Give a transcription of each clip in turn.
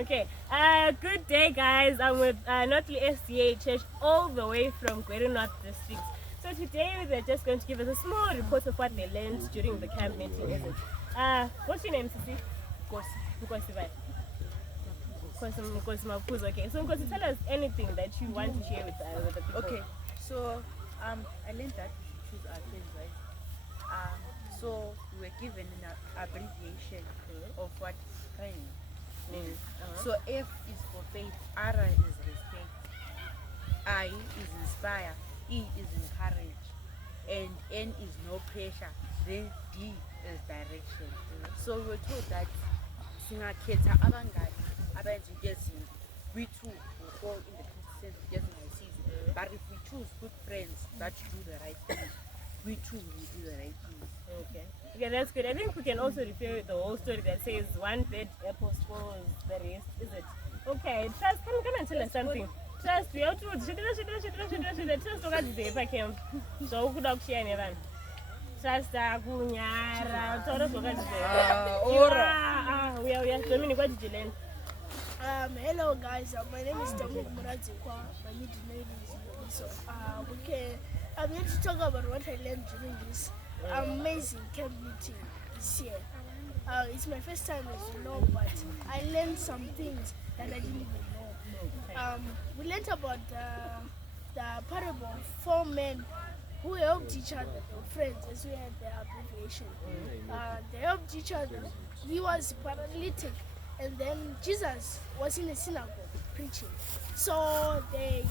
Okay. Good day, guys. I'm with Northlea SDA Church all the way from Greater North District. So today they're just going to give us a small report of what they learned during the camp meeting, is it? What's your name, Sisi? Nkosi Vai. Nkosi Makuza. Okay. So Nkosi, tell us anything that you want to share with the people. Okay. So I learned that we should choose our friends, right? So we were given an abbreviation of what friend means. So F is for faith, R is respect, I is inspire, E is encourage, and N is no pressure, then D is direction. So we were told that singakhetha abangani abenzigezinto, we too will fall in the sense of just season. But if we choose good friends that do the right thing, we too will do the right thing. Okay. Okay, that's good. I think we can also refer the whole story that says one bad apple spoils the rest, is it? Okay, Trust, come and tell us something. Trust, we have to Trust what is the camp. So good up here never. Trust Gunyara, tell us what is we are Dominic, what did you learn? Hello guys, my name is Dominic Murazikwa. My middle name is so I'm here to talk about what I learned during this amazing camp meeting this year. It's my first time, as you know, but I learned some things that I didn't even know. We learned about the parable of 4 men who helped each other, they were friends, as we had the abbreviation. They helped each other. He was paralytic, and then Jesus was in a synagogue preaching. So they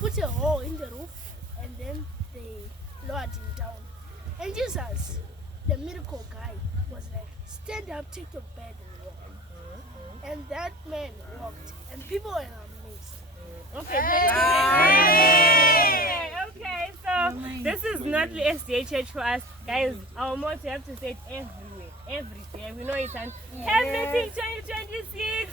put a hole in the roof, and then they lowered him down. And Jesus, the miracle guy, was like, stand up, take your bed and walk. And that man walked, and people were amazed. Okay, okay, so this is not the SDA Church for us. Guys, our motto, have to say it everywhere, every day. We know it's an Campmeeting 2026.